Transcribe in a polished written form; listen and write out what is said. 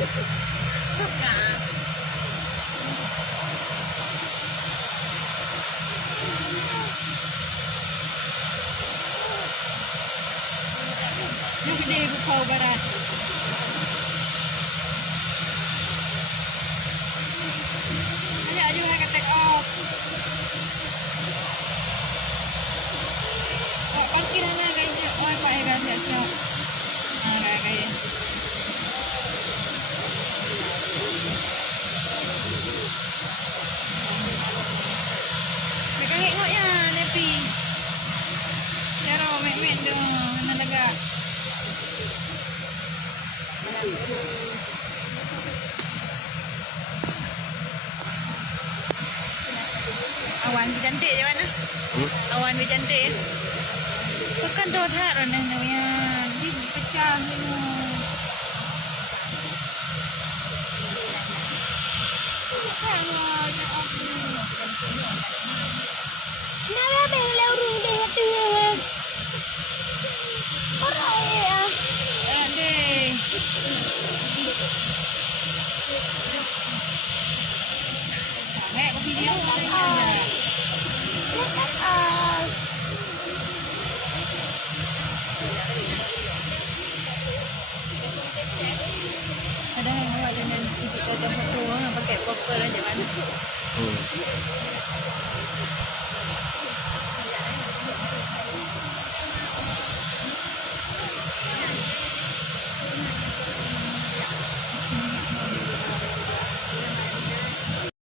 Yung gede bukaw barat. Ini aja mereka take off. Oh, parkirannya kayaknya. Oh, Pak ya kan siap. Nah, kayaknya. Mereka ngikutnya, Nepi. Jaro, mek-mek dong, mana legak. Awan cantik je mana? Awan cantik ya. Tekan dotat namanya. Di pecah ni. Nara belau rung deh tengah. Orang ya. Deh. Mek kopi dia aja. Lekat Ada yang awak dengan foto-foto pakai popper aja kan.